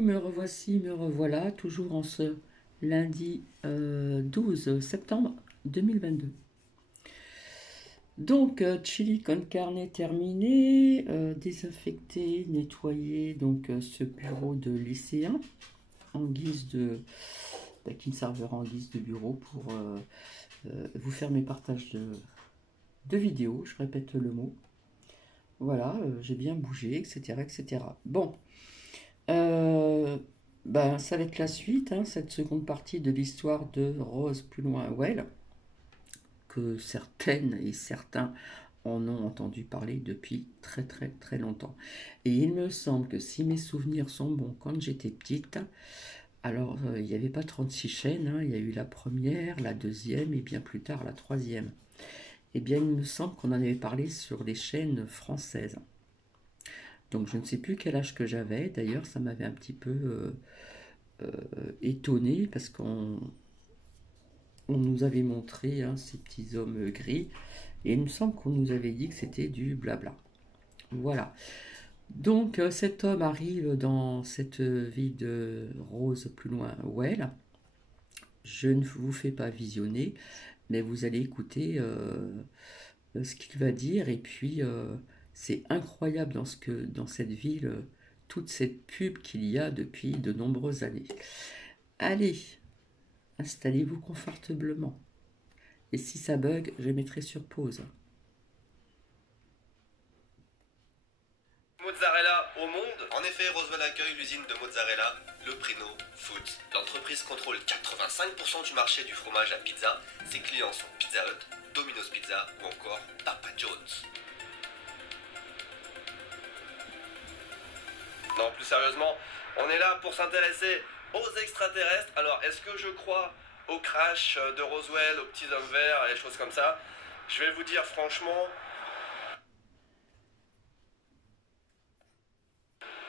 Me revoici, me revoilà, toujours en ce lundi 12 septembre 2022. Donc, chili con carne terminé, désinfecté, nettoyé ce bureau de lycéen en guise de. Qui me servira en guise de bureau pour vous faire mes partages de vidéos, je répète le mot. Voilà, j'ai bien bougé, etc. etc. Bon. Ça va être la suite, hein, cette seconde partie de l'histoire de Rose plus loin Well, que certaines et certains en ont entendu parler depuis très très très longtemps. Et il me semble que si mes souvenirs sont bons, quand j'étais petite, alors il n'y avait pas 36 chaînes, hein, il y a eu la première, la deuxième et bien plus tard la troisième. Eh bien il me semble qu'on en avait parlé sur les chaînes françaises. Donc je ne sais plus quel âge que j'avais, d'ailleurs ça m'avait un petit peu étonné parce qu'on nous avait montré ces petits hommes gris et il me semble qu'on nous avait dit que c'était du blabla. Voilà. Donc cet homme arrive dans cette ville de Rose plus loin Well. Je ne vous fais pas visionner, mais vous allez écouter ce qu'il va dire et puis c'est incroyable dans cette ville toute cette pub qu'il y a depuis de nombreuses années. Allez, installez-vous confortablement. Et si ça bug, je mettrai sur pause. Mozzarella au monde. En effet, Roswell accueille l'usine de mozzarella, le Prino Foods. L'entreprise contrôle 85% du marché du fromage à pizza. Ses clients sont Pizza Hut, Domino's Pizza ou encore Papa John's. Non, plus sérieusement, on est là pour s'intéresser aux extraterrestres. Alors, est-ce que je crois au crash de Roswell, aux petits hommes verts et les choses comme ça? Je vais vous dire franchement,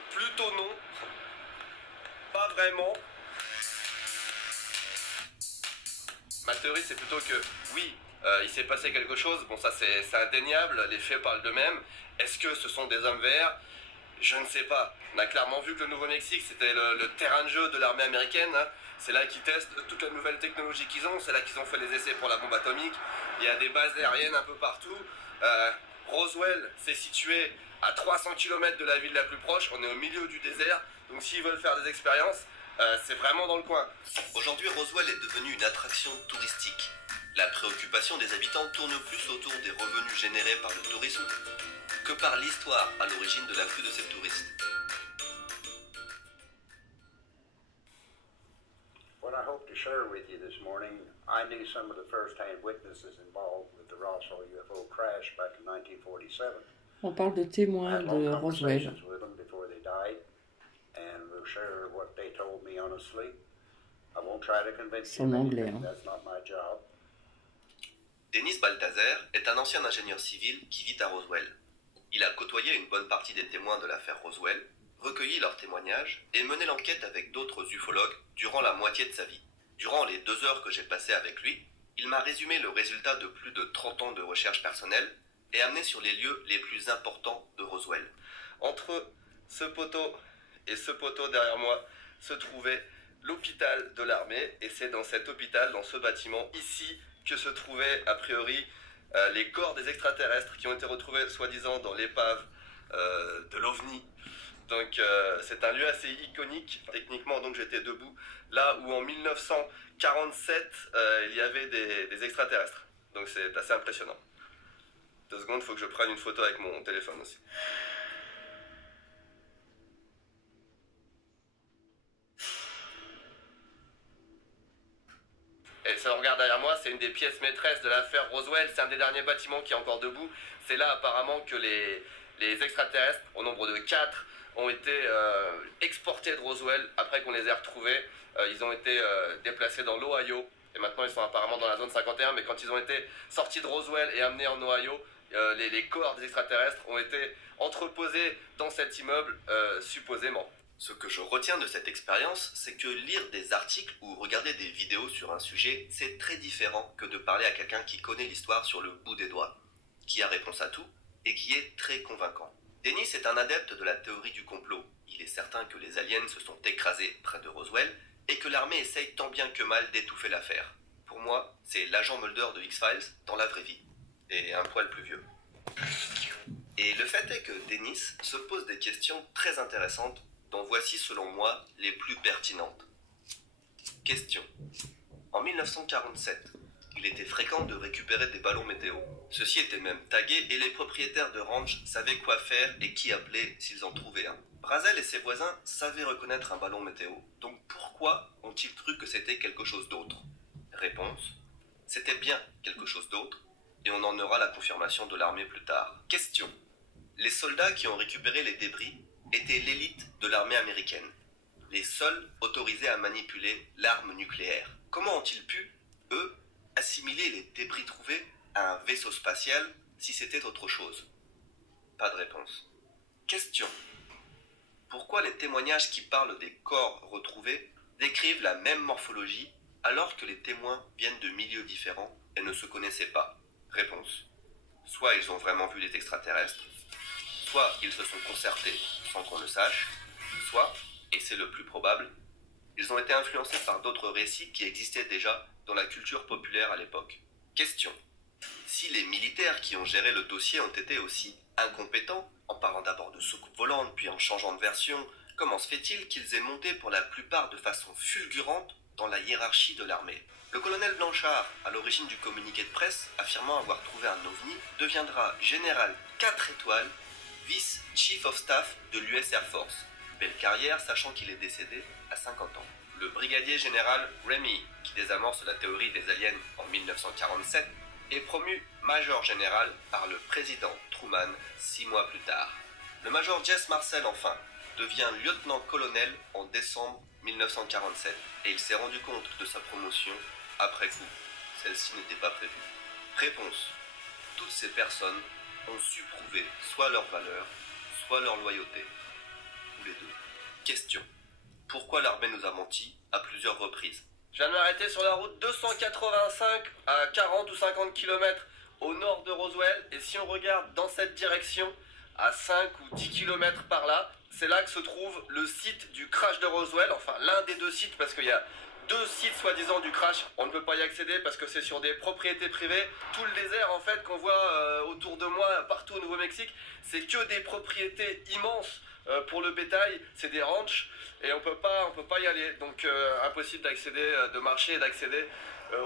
plutôt non. Pas vraiment. Ma théorie, c'est plutôt que, oui, il s'est passé quelque chose. Bon, ça, c'est indéniable. Les faits parlent d'eux-mêmes. Est-ce que ce sont des hommes verts? Je ne sais pas. On a clairement vu que le Nouveau-Mexique, c'était le terrain de jeu de l'armée américaine. Hein. C'est là qu'ils testent toute la nouvelle technologie qu'ils ont. C'est là qu'ils ont fait les essais pour la bombe atomique. Il y a des bases aériennes un peu partout. Roswell, c'est situé à 300 km de la ville la plus proche. On est au milieu du désert. Donc s'ils veulent faire des expériences, c'est vraiment dans le coin. Aujourd'hui, Roswell est devenu une attraction touristique. La préoccupation des habitants tourne plus autour des revenus générés par le tourisme que par l'histoire à l'origine de l'afflux de ces touristes. What I hope to share with you this morning, I knew some of the first-hand witnesses involved with the Roswell UFO crash back in 1947. On parle de I témoins had long de Roswell. conversations with them before they died, and will share what they told me honestly. I won't try to convince C'est you en of anglais. anything, that's not my job. Denis Balthaser est un ancien ingénieur civil qui vit à Roswell. Il a côtoyé une bonne partie des témoins de l'affaire Roswell, recueilli leurs témoignages et mené l'enquête avec d'autres ufologues durant la moitié de sa vie. Durant les 2 heures que j'ai passées avec lui, il m'a résumé le résultat de plus de 30 ans de recherche personnelle et amené sur les lieux les plus importants de Roswell. Entre ce poteau et ce poteau derrière moi se trouvait l'hôpital de l'armée, et c'est dans cet hôpital, dans ce bâtiment ici, que se trouvaient a priori les corps des extraterrestres qui ont été retrouvés soi-disant dans l'épave de l'OVNI. Donc c'est un lieu assez iconique. Techniquement, donc j'étais debout là où en 1947 il y avait des extraterrestres. Donc c'est assez impressionnant. 2 secondes, il faut que je prenne une photo avec mon téléphone aussi. Et si on regarde derrière moi, c'est une des pièces maîtresses de l'affaire Roswell. C'est un des derniers bâtiments qui est encore debout. C'est là apparemment que les extraterrestres, au nombre de 4, ont été exportés de Roswell après qu'on les ait retrouvés. Ils ont été déplacés dans l'Ohio. Et maintenant, ils sont apparemment dans la zone 51. Mais quand ils ont été sortis de Roswell et amenés en Ohio, les corps des extraterrestres ont été entreposés dans cet immeuble, supposément. Ce que je retiens de cette expérience, c'est que lire des articles ou regarder des vidéos sur un sujet, c'est très différent que de parler à quelqu'un qui connaît l'histoire sur le bout des doigts, qui a réponse à tout et qui est très convaincant. Dennis est un adepte de la théorie du complot. Il est certain que les aliens se sont écrasés près de Roswell et que l'armée essaye tant bien que mal d'étouffer l'affaire. Pour moi, c'est l'agent Mulder de X-Files dans la vraie vie. Et un poil plus vieux. Et le fait est que Dennis se pose des questions très intéressantes dont voici selon moi les plus pertinentes. Question. En 1947, il était fréquent de récupérer des ballons météo. Ceux-ci étaient même tagués et les propriétaires de ranch savaient quoi faire et qui appeler s'ils en trouvaient un. Brazel et ses voisins savaient reconnaître un ballon météo. Donc pourquoi ont-ils cru que c'était quelque chose d'autre? Réponse. C'était bien quelque chose d'autre et on en aura la confirmation de l'armée plus tard. Question. Les soldats qui ont récupéré les débris étaient l'élite de l'armée américaine. Les seuls autorisés à manipuler l'arme nucléaire. Comment ont-ils pu, eux, assimiler les débris trouvés à un vaisseau spatial si c'était autre chose? Pas de réponse. Question. Pourquoi les témoignages qui parlent des corps retrouvés décrivent la même morphologie alors que les témoins viennent de milieux différents et ne se connaissaient pas? Réponse. Soit ils ont vraiment vu des extraterrestres, soit ils se sont concertés sans qu'on le sache, soit, et c'est le plus probable, ils ont été influencés par d'autres récits qui existaient déjà dans la culture populaire à l'époque. Question. Si les militaires qui ont géré le dossier ont été aussi incompétents, en parlant d'abord de soucoupe volante puis en changeant de version, comment se fait-il qu'ils aient monté pour la plupart de façon fulgurante dans la hiérarchie de l'armée? Le colonel Blanchard, à l'origine du communiqué de presse, affirmant avoir trouvé un ovni, deviendra général 4 étoiles, vice-chief of staff de l'US Air Force. Belle carrière, sachant qu'il est décédé à 50 ans. Le brigadier général Remy, qui désamorce la théorie des aliens en 1947, est promu major général par le président Truman 6 mois plus tard. Le major Jess Marcel, enfin, devient lieutenant-colonel en décembre 1947 et il s'est rendu compte de sa promotion après coup. Celle-ci n'était pas prévue. Réponse. Toutes ces personnes ont su prouver soit leur valeur, soit leur loyauté. Ou les deux. Question. Pourquoi l'armée nous a menti à plusieurs reprises? Je viens de m'arrêter sur la route 285 à 40 ou 50 km au nord de Roswell. Et si on regarde dans cette direction, à 5 ou 10 km par là, c'est là que se trouve le site du crash de Roswell. Enfin, l'un des deux sites, parce qu'il y a 2 sites soi-disant du crash. On ne peut pas y accéder parce que c'est sur des propriétés privées. Tout le désert, en fait, qu'on voit autour de moi, partout au Nouveau-Mexique, c'est que des propriétés immenses. Pour le bétail, c'est des ranchs et on peut pas y aller, donc impossible d'accéder, de marcher et d'accéder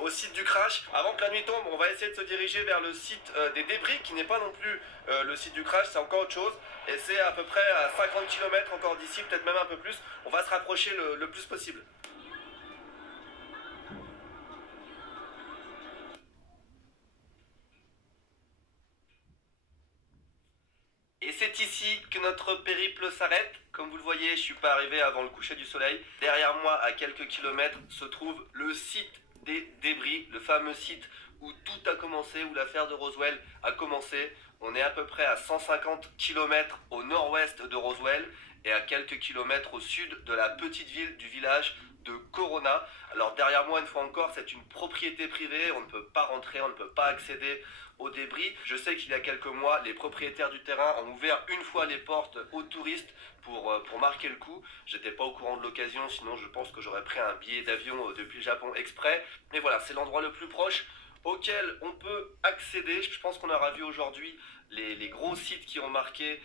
au site du crash. Avant que la nuit tombe, on va essayer de se diriger vers le site des débris, qui n'est pas non plus le site du crash, c'est encore autre chose, et c'est à peu près à 50 km encore d'ici, peut-être même un peu plus. On va se rapprocher le plus possible. Et c'est ici que notre périple s'arrête. Comme vous le voyez, je ne suis pas arrivé avant le coucher du soleil. Derrière moi, à quelques kilomètres, se trouve le site des débris, le fameux site où tout a commencé, où l'affaire de Roswell a commencé. On est à peu près à 150 km au nord-ouest de Roswell et à quelques kilomètres au sud de la petite ville du village de Corona. Alors derrière moi, une fois encore, c'est une propriété privée. On ne peut pas rentrer, on ne peut pas accéder aux débris. Je sais qu'il y a quelques mois, les propriétaires du terrain ont ouvert une fois les portes aux touristes pour marquer le coup. J'étais pas au courant de l'occasion, sinon je pense que j'aurais pris un billet d'avion depuis le Japon exprès. Mais voilà, c'est l'endroit le plus proche auquel on peut accéder. Je pense qu'on aura vu aujourd'hui les gros sites qui ont marqué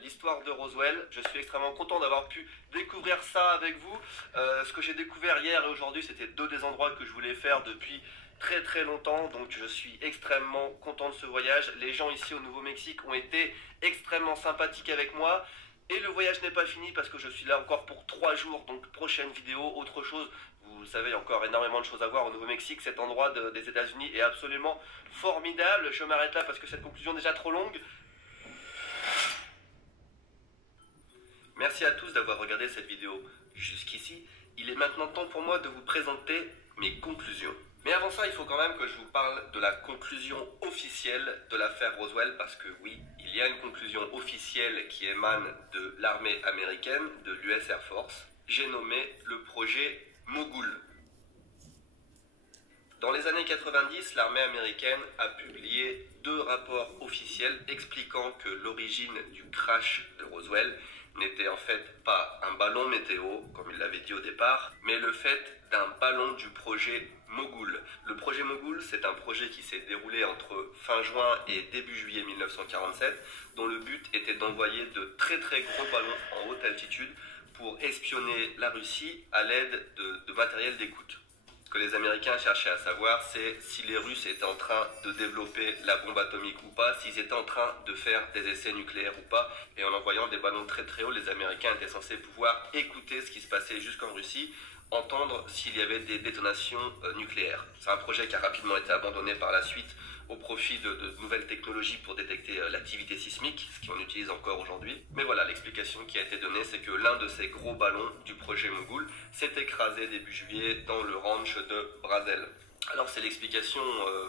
l'histoire de Roswell. Je suis extrêmement content d'avoir pu découvrir ça avec vous. Ce que j'ai découvert hier et aujourd'hui, c'était 2 des endroits que je voulais faire depuis très très longtemps, donc je suis extrêmement content de ce voyage. Les gens ici au Nouveau-Mexique ont été extrêmement sympathiques avec moi et le voyage n'est pas fini parce que je suis là encore pour 3 jours, donc prochaine vidéo, autre chose. Vous savez, il y a encore énormément de choses à voir au Nouveau-Mexique. Cet endroit des États-Unis est absolument formidable. Je m'arrête là parce que cette conclusion est déjà trop longue. Merci à tous d'avoir regardé cette vidéo jusqu'ici. Il est maintenant temps pour moi de vous présenter mes conclusions. Mais avant ça, il faut quand même que je vous parle de la conclusion officielle de l'affaire Roswell, parce que oui, il y a une conclusion officielle qui émane de l'armée américaine, de l'US Air Force. J'ai nommé le projet Mogul. Dans les années 90, l'armée américaine a publié 2 rapports officiels expliquant que l'origine du crash de Roswell n'était en fait pas un ballon météo, comme il l'avait dit au départ, mais le fait d'un ballon du projet Mogul. Le projet Mogul, c'est un projet qui s'est déroulé entre fin juin et début juillet 1947, dont le but était d'envoyer de très très gros ballons en haute altitude pour espionner la Russie à l'aide de matériel d'écoute. Ce que les Américains cherchaient à savoir, c'est si les Russes étaient en train de développer la bombe atomique ou pas, s'ils étaient en train de faire des essais nucléaires ou pas. Et en envoyant des ballons très très hauts, les Américains étaient censés pouvoir écouter ce qui se passait jusqu'en Russie, entendre s'il y avait des détonations nucléaires. C'est un projet qui a rapidement été abandonné par la suite au profit de nouvelles technologies pour détecter l'activité sismique, ce qu'on utilise encore aujourd'hui. Mais voilà, l'explication qui a été donnée, c'est que l'un de ces gros ballons du projet Mogul s'est écrasé début juillet dans le ranch de Brazel. Alors c'est l'explication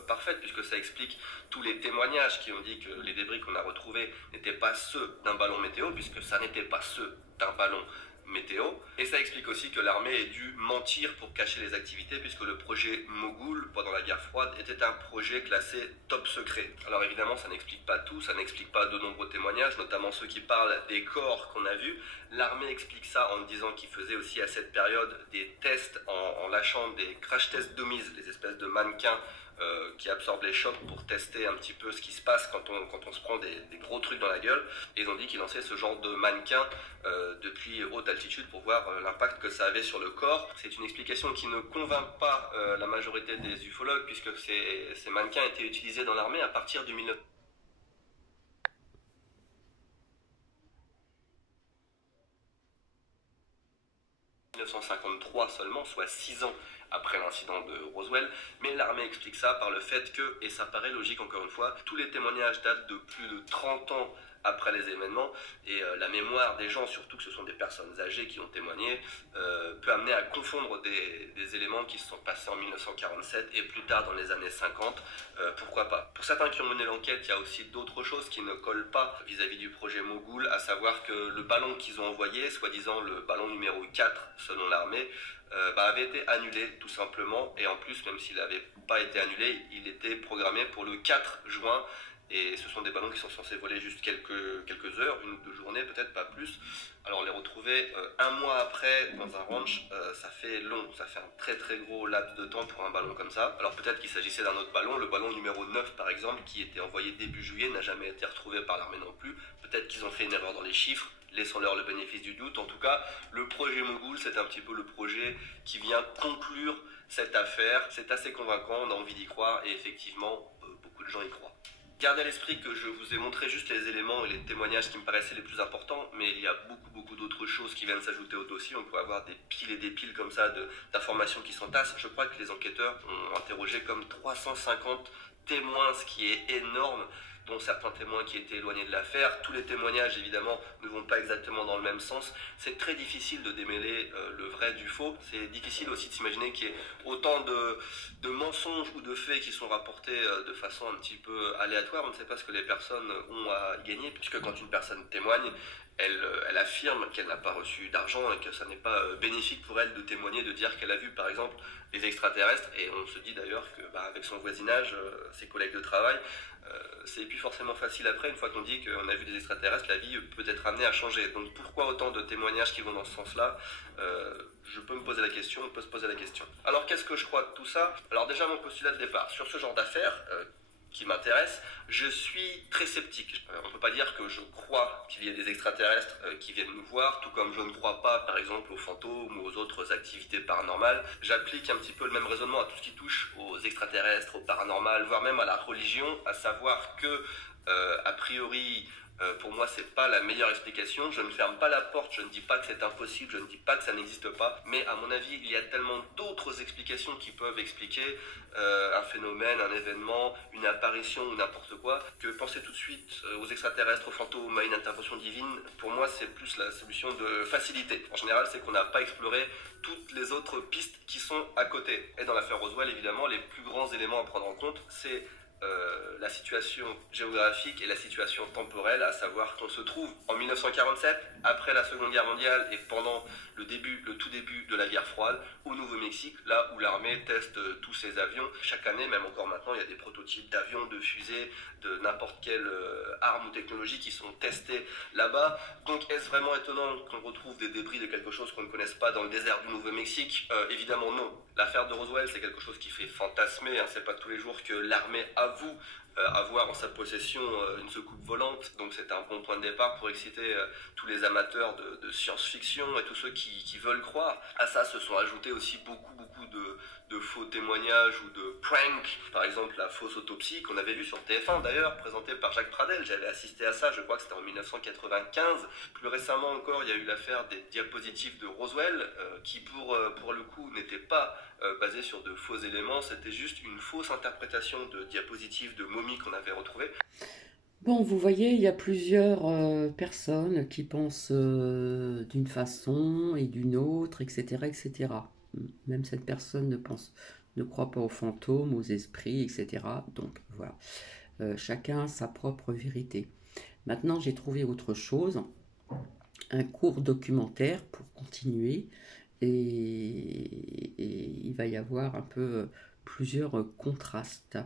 parfaite, puisque ça explique tous les témoignages qui ont dit que les débris qu'on a retrouvés n'étaient pas ceux d'un ballon météo, puisque ça n'était pas ceux d'un ballon météo. Et ça explique aussi que l'armée ait dû mentir pour cacher les activités, puisque le projet Mogul, pendant la guerre froide, était un projet classé top secret. Alors évidemment, ça n'explique pas tout, ça n'explique pas de nombreux témoignages, notamment ceux qui parlent des corps qu'on a vus. L'armée explique ça en disant qu'ils faisaient aussi à cette période des tests en lâchant des crash test dummies, les espèces de mannequins qui absorbent les chocs pour tester un petit peu ce qui se passe quand on se prend des gros trucs dans la gueule. Et ils ont dit qu'ils lançaient ce genre de mannequins depuis haute altitude pour voir l'impact que ça avait sur le corps. C'est une explication qui ne convainc pas la majorité des ufologues, puisque ces mannequins étaient utilisés dans l'armée à partir du 1953 seulement, soit 6 ans après l'incident de Roswell, mais l'armée explique ça par le fait que, et ça paraît logique encore une fois, tous les témoignages datent de plus de 30 ans après les événements, et la mémoire des gens, surtout que ce sont des personnes âgées qui ont témoigné, peut amener à confondre des éléments qui se sont passés en 1947 et plus tard dans les années 50, pourquoi pas. Pour certains qui ont mené l'enquête, il y a aussi d'autres choses qui ne collent pas vis-à-vis du projet Mogul, à savoir que le ballon qu'ils ont envoyé, soi-disant le ballon numéro 4 selon l'armée, avait été annulé tout simplement, et en plus, même s'il n'avait pas été annulé, il était programmé pour le 4 juin, et ce sont des ballons qui sont censés voler juste quelques heures, 1 ou 2 journées, peut-être pas plus. Alors les retrouver 1 mois après dans un ranch, ça fait long, ça fait un très très gros laps de temps pour un ballon comme ça. Alors peut-être qu'il s'agissait d'un autre ballon, le ballon numéro 9 par exemple, qui était envoyé début juillet, n'a jamais été retrouvé par l'armée non plus. Peut-être qu'ils ont fait une erreur dans les chiffres, laissons-leur le bénéfice du doute. En tout cas, le projet Mogul, c'est un petit peu le projet qui vient conclure cette affaire. C'est assez convaincant, on a envie d'y croire, et effectivement, beaucoup de gens y croient. Gardez à l'esprit que je vous ai montré juste les éléments et les témoignages qui me paraissaient les plus importants, mais il y a beaucoup d'autres choses qui viennent s'ajouter au dossier. On pourrait avoir des piles et des piles comme ça d'informations qui s'entassent. Je crois que les enquêteurs ont interrogé comme 350 témoins, ce qui est énorme, dont certains témoins qui étaient éloignés de l'affaire. Tous les témoignages, évidemment, ne vont pas exactement dans le même sens. C'est très difficile de démêler le vrai du faux. C'est difficile aussi de s'imaginer qu'il y ait autant de mensonges ou de faits qui sont rapportés de façon un petit peu aléatoire. On ne sait pas ce que les personnes ont à y gagner, puisque quand une personne témoigne, elle affirme qu'elle n'a pas reçu d'argent et que ça n'est pas bénéfique pour elle de témoigner, de dire qu'elle a vu par exemple les extraterrestres. Et on se dit d'ailleurs que avec son voisinage, ses collègues de travail, c'est plus forcément facile après, une fois qu'on dit qu'on a vu des extraterrestres, la vie peut être amenée à changer. Donc pourquoi autant de témoignages qui vont dans ce sens-là? Je peux me poser la question, on peut se poser la question. Alors qu'est-ce que je crois de tout ça? Alors déjà, mon postulat de départ, sur ce genre d'affaires qui m'intéresse, je suis très sceptique. On ne peut pas dire que je crois qu'il y ait des extraterrestres qui viennent nous voir, tout comme je ne crois pas, par exemple, aux fantômes ou aux autres activités paranormales. J'applique un petit peu le même raisonnement à tout ce qui touche aux extraterrestres, au paranormal, voire même à la religion, à savoir que, a priori, pour moi, c'est pas la meilleure explication. Je ne ferme pas la porte, je ne dis pas que c'est impossible, je ne dis pas que ça n'existe pas, mais à mon avis, il y a tellement d'autres explications qui peuvent expliquer un phénomène, un événement, une apparition ou n'importe quoi, que penser tout de suite aux extraterrestres, aux fantômes, à une intervention divine, pour moi, c'est plus la solution de facilité. En général, c'est qu'on n'a pas exploré toutes les autres pistes qui sont à côté. Et dans l'affaire Roswell, évidemment, les plus grands éléments à prendre en compte, c'est la situation géographique et la situation temporelle, à savoir qu'on se trouve en 1947, après la Seconde Guerre mondiale et pendant le tout début de la guerre froide, au Nouveau-Mexique, là où l'armée teste tous ses avions. Chaque année, même encore maintenant, il y a des prototypes d'avions, de fusées, de n'importe quelle arme ou technologie qui sont testées là-bas. Donc est-ce vraiment étonnant qu'on retrouve des débris de quelque chose qu'on ne connaisse pas dans le désert du Nouveau-Mexique? Évidemment non. L'affaire de Roswell, c'est quelque chose qui fait fantasmer, hein. C'est pas tous les jours que l'armée avoue avoir en sa possession une soucoupe volante, donc c'est un bon point de départ pour exciter tous les amateurs de science-fiction et tous ceux qui veulent croire. À ça se sont ajoutés aussi beaucoup de faux témoignages ou de pranks, par exemple la fausse autopsie qu'on avait vue sur TF1 d'ailleurs, présentée par Jacques Pradel. J'avais assisté à ça, je crois que c'était en 1995. Plus récemment encore, il y a eu l'affaire des diapositives de Roswell, qui pour le coup n'était pas basée sur de faux éléments, c'était juste une fausse interprétation de diapositives de momies qu'on avait retrouvées. Bon, vous voyez, il y a plusieurs personnes qui pensent d'une façon et d'une autre, etc., etc. Même cette personne ne croit pas aux fantômes, aux esprits, etc. Donc voilà, chacun a sa propre vérité. Maintenant, j'ai trouvé autre chose, un court documentaire pour continuer, et il va y avoir un peu plusieurs contrastes.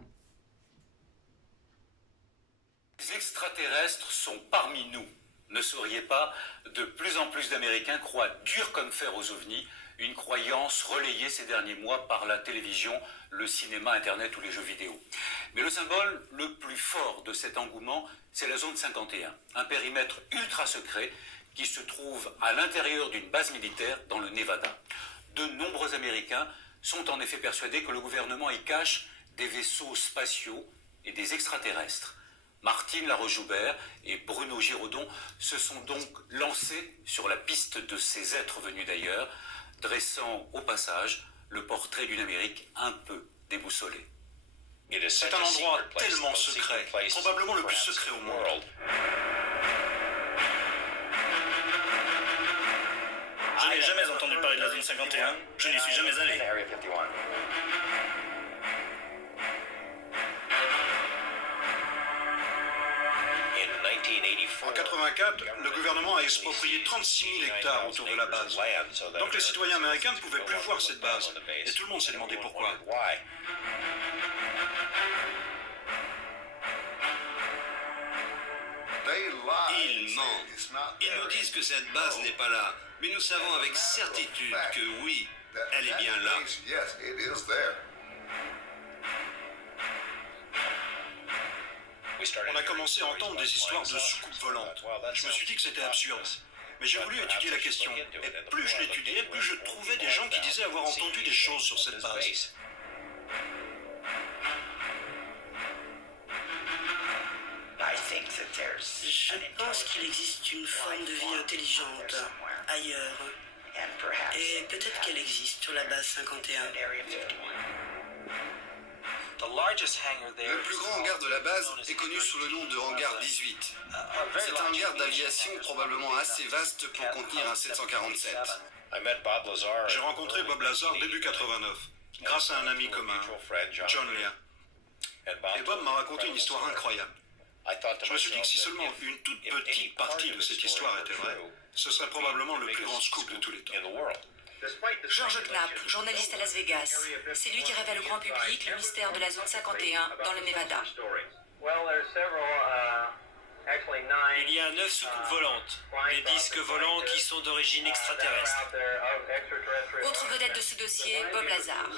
Les extraterrestres sont parmi nous. Ne sauriez pas, de plus en plus d'Américains croient dur comme fer aux ovnis, une croyance relayée ces derniers mois par la télévision, le cinéma, Internet ou les jeux vidéo. Mais le symbole le plus fort de cet engouement, c'est la zone 51, un périmètre ultra secret qui se trouve à l'intérieur d'une base militaire dans le Nevada. De nombreux Américains sont en effet persuadés que le gouvernement y cache des vaisseaux spatiaux et des extraterrestres. Martine Laroche-Joubert et Bruno Giraudon se sont donc lancés sur la piste de ces êtres venus d'ailleurs, dressant au passage le portrait d'une Amérique un peu déboussolée. C'est un endroit tellement secret, probablement le plus secret au monde. Je n'ai jamais entendu parler de la zone 51, je n'y suis jamais allé. En 1984, le gouvernement a exproprié 36 000 hectares autour de la base. Donc les citoyens américains ne pouvaient plus voir cette base. Et tout le monde s'est demandé pourquoi. Ils mentent. Ils nous disent que cette base n'est pas là. Mais nous savons avec certitude que oui, elle est bien là. On a commencé à entendre des histoires de soucoupes volantes. Je me suis dit que c'était absurde. Mais j'ai voulu étudier la question. Et plus je l'étudiais, plus je trouvais des gens qui disaient avoir entendu des choses sur cette base. Je pense qu'il existe une forme de vie intelligente ailleurs. Et peut-être qu'elle existe sur la base 51. Le plus grand hangar de la base est connu sous le nom de hangar 18. C'est un hangar d'aviation probablement assez vaste pour contenir un 747. J'ai rencontré Bob Lazar début 89, grâce à un ami commun, John Lear. Et Bob m'a raconté une histoire incroyable. Je me suis dit que si seulement une toute petite partie de cette histoire était vraie, ce serait probablement le plus grand scoop de tous les temps. George Knapp, journaliste à Las Vegas. C'est lui qui révèle au grand public le mystère de la zone 51 dans le Nevada. Il y a 9 soucoupes volantes, des disques volants qui sont d'origine extraterrestre. Autre vedette de ce dossier, Bob Lazar.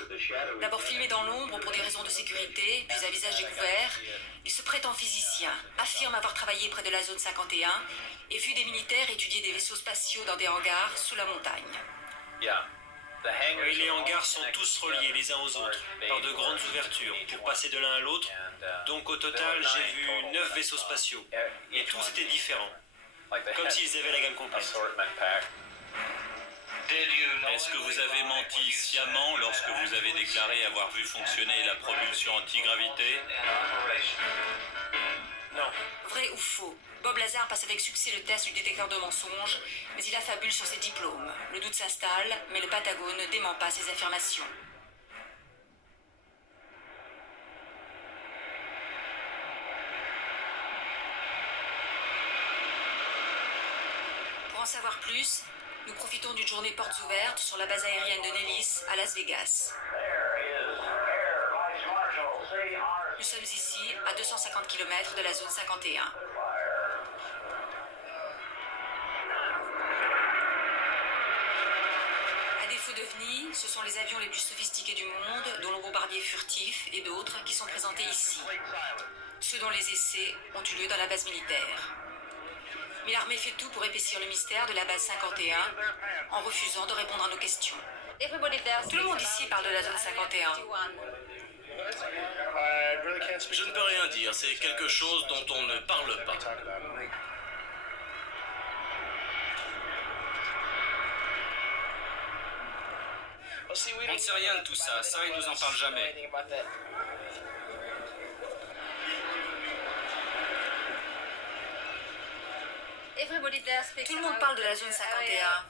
D'abord filmé dans l'ombre pour des raisons de sécurité, puis à visage découvert, il se prétend physicien, affirme avoir travaillé près de la zone 51 et vu des militaires étudier des vaisseaux spatiaux dans des hangars sous la montagne. Et les hangars sont tous reliés les uns aux autres par de grandes ouvertures pour passer de l'un à l'autre. Donc au total, j'ai vu 9 vaisseaux spatiaux. Et tous étaient différents. Comme s'ils avaient la gamme complète. Est-ce que vous avez menti sciemment lorsque vous avez déclaré avoir vu fonctionner la propulsion antigravité? Non. Vrai ou faux? Bob Lazar passe avec succès le test du détecteur de mensonges, mais il affabule sur ses diplômes. Le doute s'installe, mais le Patagone ne dément pas ses affirmations. en savoir plus, nous profitons d'une journée portes ouvertes sur la base aérienne de Nellis à Las Vegas. Nous sommes ici à 250 km de la zone 51. À défaut d'OVNI, ce sont les avions les plus sophistiqués du monde, dont le bombardier furtif et d'autres, qui sont présentés ici. Ceux dont les essais ont eu lieu dans la base militaire. Mais l'armée fait tout pour épaissir le mystère de la base 51 en refusant de répondre à nos questions. Tout le monde ici parle de la zone 51. Je ne peux rien dire, c'est quelque chose dont on ne parle pas. On ne sait rien de tout ça, ça, ils nous en parlent jamais. Tout le monde parle de la zone 51.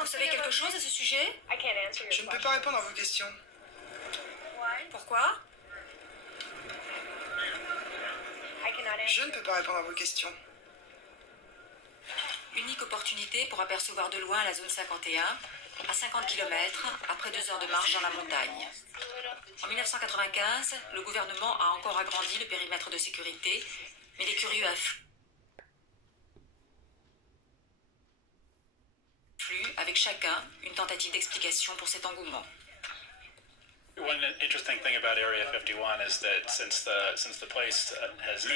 Vous savez quelque chose à ce sujet? Je ne peux pas répondre à vos questions. Pourquoi? Je ne peux pas répondre à vos questions. Unique opportunité pour apercevoir de loin la zone 51, à 50 km, après 2 heures de marche dans la montagne. En 1995, le gouvernement a encore agrandi le périmètre de sécurité, mais les curieux affluent avec chacun une tentative d'explication pour cet engouement. L'une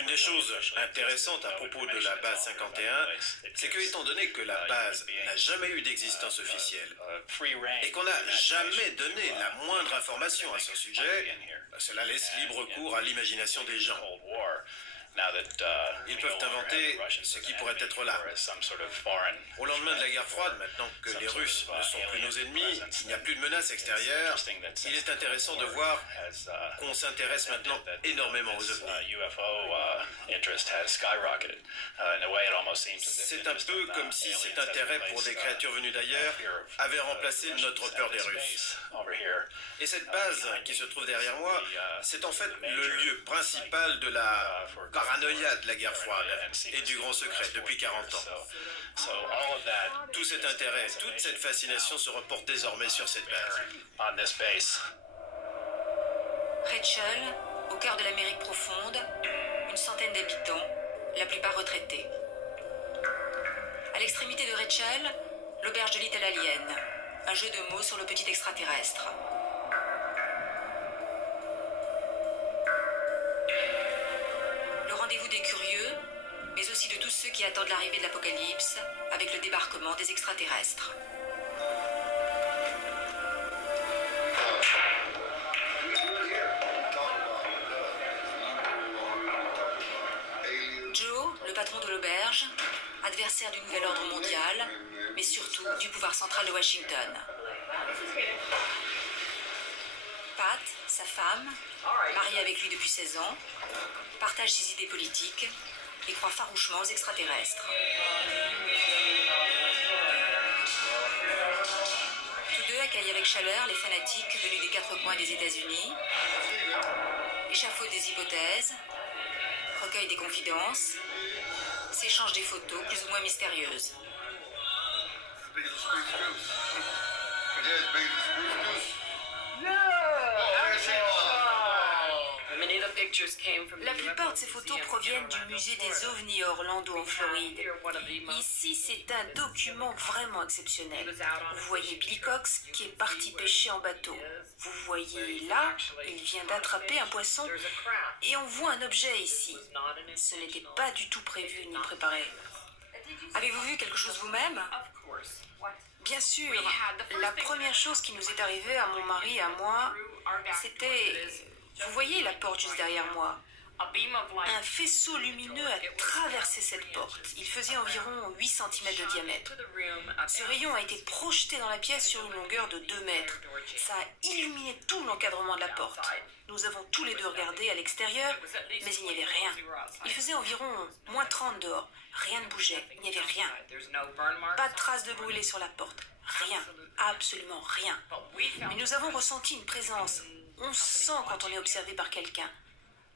des choses intéressantes à propos de la base 51, c'est que, étant donné que la base n'a jamais eu d'existence officielle et qu'on n'a jamais donné la moindre information à son sujet, cela laisse libre cours à l'imagination des gens. Ils peuvent inventer ce qui pourrait être là. Au lendemain de la guerre froide, maintenant que les Russes ne sont plus nos ennemis, qu'il n'y a plus de menaces extérieures, il est intéressant de voir qu'on s'intéresse maintenant énormément aux ovnis. C'est un peu comme si cet intérêt pour des créatures venues d'ailleurs avait remplacé notre peur des Russes. Et cette base qui se trouve derrière moi, c'est en fait le lieu principal de la paranoïa de la guerre froide et du grand secret depuis 40 ans. Tout cet intérêt, toute cette fascination se reporte désormais sur cette base. Rachel, au cœur de l'Amérique profonde, une centaine d'habitants, la plupart retraités. À l'extrémité de Rachel, l'auberge de Little Alien, un jeu de mots sur le petit extraterrestre. Le rendez-vous des curieux, mais aussi de tous ceux qui attendent l'arrivée de l'apocalypse avec le débarquement des extraterrestres. Joe, le patron de l'auberge, adversaire du nouvel ordre mondial, mais surtout du pouvoir central de Washington. Pat, sa femme, mariée avec lui depuis 16 ans, partage ses idées politiques et croit farouchement aux extraterrestres. Tous deux accueillent avec chaleur les fanatiques venus des 4 coins des États-Unis, échafaudent des hypothèses, recueillent des confidences, s'échangent des photos plus ou moins mystérieuses. La plupart de ces photos proviennent du musée des ovnis à Orlando en Floride. Ici, c'est un document vraiment exceptionnel. Vous voyez Billy Cox qui est parti pêcher en bateau. Vous voyez là, il vient d'attraper un poisson et on voit un objet ici. Ce n'était pas du tout prévu ni préparé. Avez-vous vu quelque chose vous-même? Bien sûr, la première chose qui nous est arrivée à mon mari et à moi, c'était... Vous voyez la porte juste derrière moi? Un faisceau lumineux a traversé cette porte. Il faisait environ 8 cm de diamètre. Ce rayon a été projeté dans la pièce sur une longueur de 2 mètres. Ça a illuminé tout l'encadrement de la porte. Nous avons tous les deux regardé à l'extérieur, mais il n'y avait rien. Il faisait environ moins 30 dehors. Rien ne bougeait, il n'y avait rien. Pas de traces de brûlé sur la porte. Rien, absolument rien. Mais nous avons ressenti une présence. On sent quand on est observé par quelqu'un.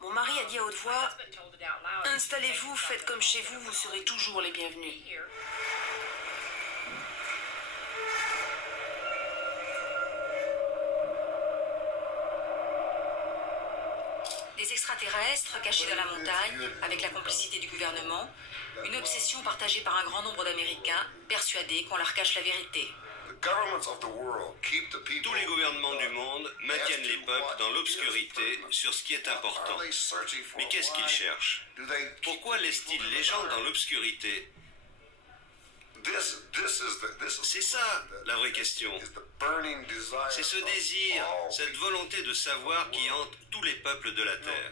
Mon mari a dit à haute voix, « Installez-vous, faites comme chez vous, vous serez toujours les bienvenus. » Des extraterrestres cachés dans la montagne, avec la complicité du gouvernement, une obsession partagée par un grand nombre d'Américains, persuadés qu'on leur cache la vérité. Tous les gouvernements du monde maintiennent les peuples dans l'obscurité sur ce qui est important. Mais qu'est-ce qu'ils cherchent? Pourquoi laissent-ils les gens dans l'obscurité? C'est ça, la vraie question. C'est ce désir, cette volonté de savoir qui hante tous les peuples de la Terre.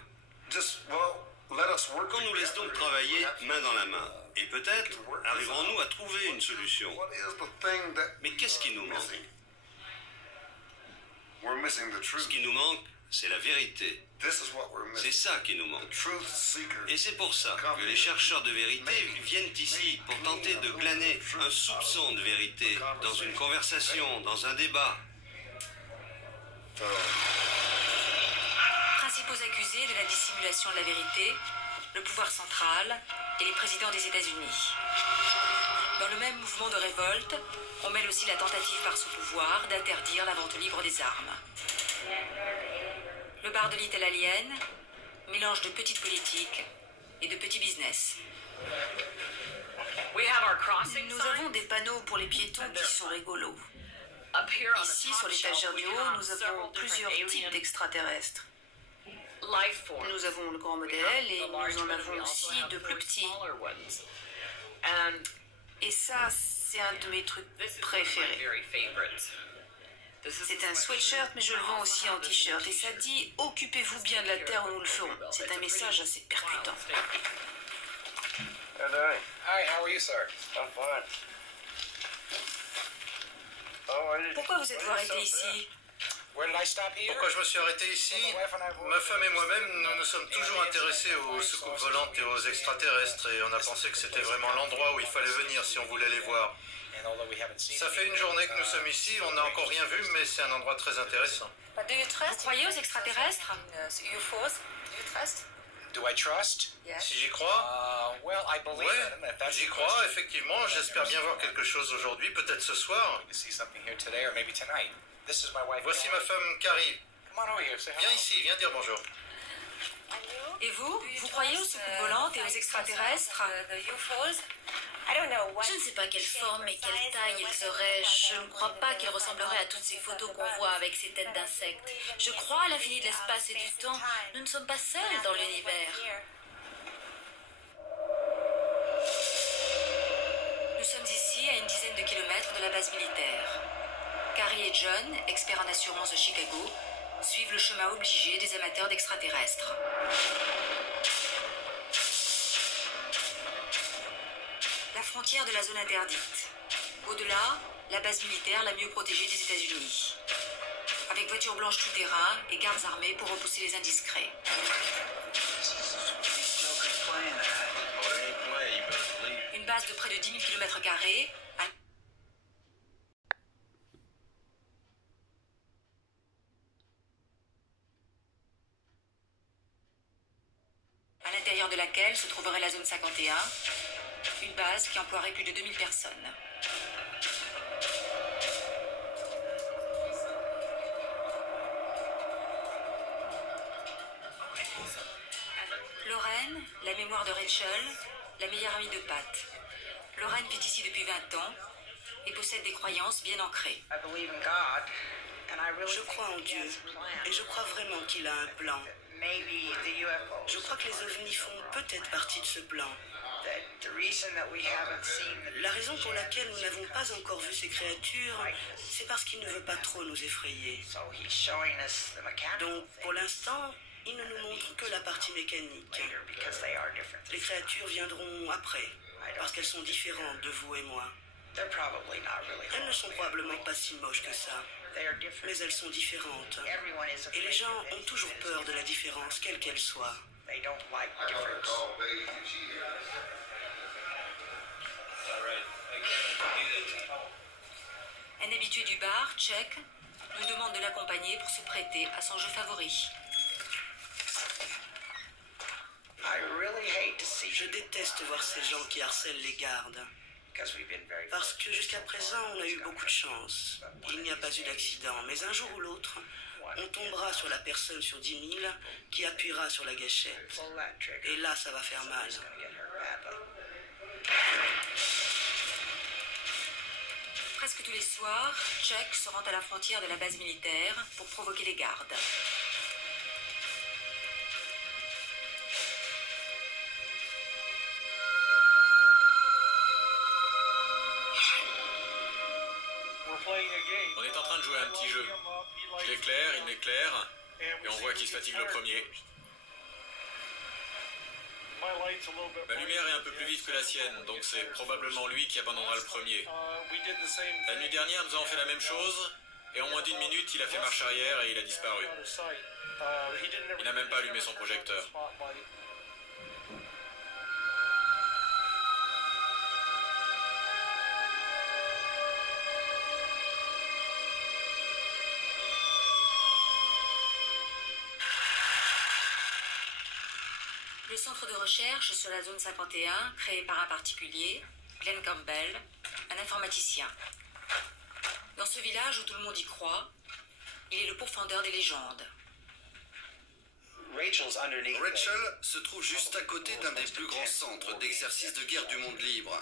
Qu'on nous laisse donc travailler main dans la main. Et peut-être arriverons-nous à trouver une solution. Mais qu'est-ce qui nous manque? Ce qui nous manque, c'est la vérité. C'est ça qui nous manque. Et c'est pour ça que les chercheurs de vérité viennent ici pour tenter de glaner un soupçon de vérité dans une conversation, dans un débat. Principaux accusés de la dissimulation de la vérité, le pouvoir central et les présidents des États-Unis. Dans le même mouvement de révolte, on mêle aussi la tentative par ce pouvoir d'interdire la vente libre des armes. Le bar de Little Alien, mélange de petite politique et de petit business. Nous avons des panneaux pour les piétons qui sont rigolos. Ici, sur l'étagère du haut, nous avons plusieurs types d'extraterrestres. Nous avons le grand modèle et nous en avons aussi de plus petits. Et ça, c'est un de mes trucs préférés. C'est un sweatshirt, mais je le vends aussi en t-shirt. Et ça dit « Occupez-vous bien de la terre ou nous le ferons ». C'est un message assez percutant. Pourquoi vous êtes-vous arrêté ici? Pourquoi je me suis arrêté ici? Ma femme et moi-même, nous nous sommes toujours intéressés aux soucoupes volantes et aux extraterrestres et on a pensé que c'était vraiment l'endroit où il fallait venir si on voulait les voir. Ça fait une journée que nous sommes ici, on n'a encore rien vu, mais c'est un endroit très intéressant. Vous croyez aux extraterrestres? Si j'y crois? Oui, j'y crois, effectivement. J'espère bien voir quelque chose aujourd'hui, peut-être ce soir. Voici ma femme Carrie. Viens ici, viens dire bonjour. Et vous? Vous croyez aux soucoupes volantes et aux extraterrestres? Je ne sais pas quelle forme et quelle taille ils auraient. Je ne crois pas qu'ils ressembleraient à toutes ces photos qu'on voit avec ces têtes d'insectes. Je crois à l'infini de l'espace et du temps. Nous ne sommes pas seuls dans l'univers. Nous sommes ici à une dizaine de kilomètres de la base militaire. Carrie et John, experts en assurance de Chicago, suivent le chemin obligé des amateurs d'extraterrestres. La frontière de la zone interdite. Au-delà, la base militaire la mieux protégée des États-Unis. Avec voitures blanches tout-terrain et gardes armés pour repousser les indiscrets. Une base de près de 10 000 km². À l'intérieur de laquelle se trouverait la zone 51, une base qui emploierait plus de 2000 personnes. Lorraine, la mémoire de Rachel, la meilleure amie de Pat. Lorraine vit ici depuis 20 ans et possède des croyances bien ancrées. Je crois en Dieu et je crois vraiment qu'il a un plan. Je crois que les ovnis font peut-être partie de ce plan. La raison pour laquelle nous n'avons pas encore vu ces créatures, c'est parce qu'il ne veut pas trop nous effrayer. Donc, pour l'instant, il ne nous montre que la partie mécanique. Les créatures viendront après, parce qu'elles sont différentes de vous et moi. Elles ne sont probablement pas si moches que ça, mais elles sont différentes. Et les gens ont toujours peur de la différence, quelle qu'elle soit. Un habitué du bar, Chuck, nous demande de l'accompagner pour se prêter à son jeu favori. Je déteste voir ces gens qui harcèlent les gardes. Parce que jusqu'à présent, on a eu beaucoup de chance. Il n'y a pas eu d'accident, mais un jour ou l'autre, on tombera sur la personne sur 10 000 qui appuiera sur la gâchette. Et là, ça va faire mal. Presque tous les soirs, Chuck se rend à la frontière de la base militaire pour provoquer les gardes. On est en train de jouer à un petit jeu. Je l'éclaire, il m'éclaire, et on voit qui se fatigue le premier. Ma lumière est un peu plus vive que la sienne, donc c'est probablement lui qui abandonnera le premier. La nuit dernière, nous avons fait la même chose, et en moins d'1 minute, il a fait marche arrière et il a disparu. Il n'a même pas allumé son projecteur. Le centre de recherche sur la zone 51, créé par un particulier, Glenn Campbell, un informaticien. Dans ce village où tout le monde y croit, il est le pourfendeur des légendes. Rachel se trouve juste à côté d'un des plus grands centres d'exercice de guerre du monde libre.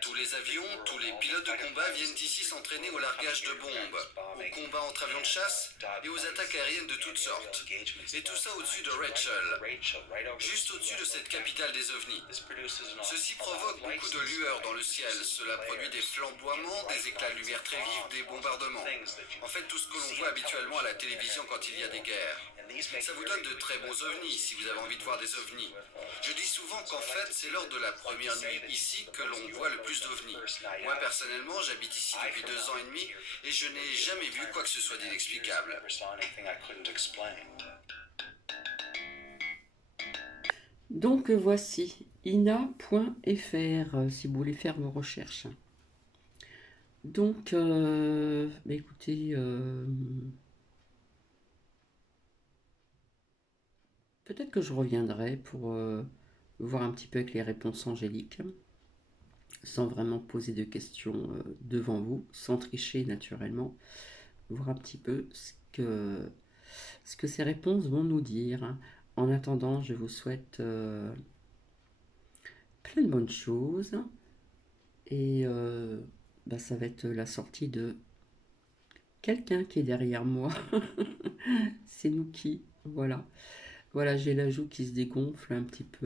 Tous les avions, tous les pilotes de combat viennent ici s'entraîner au largage de bombes, aux combats entre avions de chasse et aux attaques aériennes de toutes sortes. Et tout ça au-dessus de Rachel, juste au-dessus de cette capitale des ovnis. Ceci provoque beaucoup de lueurs dans le ciel. Cela produit des flamboiements, des éclats de lumière très vifs, des bombardements. En fait, tout ce que l'on voit habituellement à la télévision quand il y a des guerres. Ça vous donne de très bons ovnis si vous avez envie de voir des ovnis. Je dis souvent qu'en fait, c'est lors de la première nuit ici que l'on voit le plus d'ovnis. Moi, personnellement, j'habite ici depuis 2 ans et demi et je n'ai jamais vu quoi que ce soit d'inexplicable. Donc voici ina.fr si vous voulez faire vos recherches. Donc, écoutez, peut-être que je reviendrai pour voir un petit peu avec les réponses angéliques, sans vraiment poser de questions devant vous, sans tricher naturellement, voir un petit peu ce que ces réponses vont nous dire. En attendant, je vous souhaite plein de bonnes choses et ça va être la sortie de quelqu'un qui est derrière moi. C'est Nouki, voilà. Voilà, j'ai la joue qui se dégonfle un petit peu.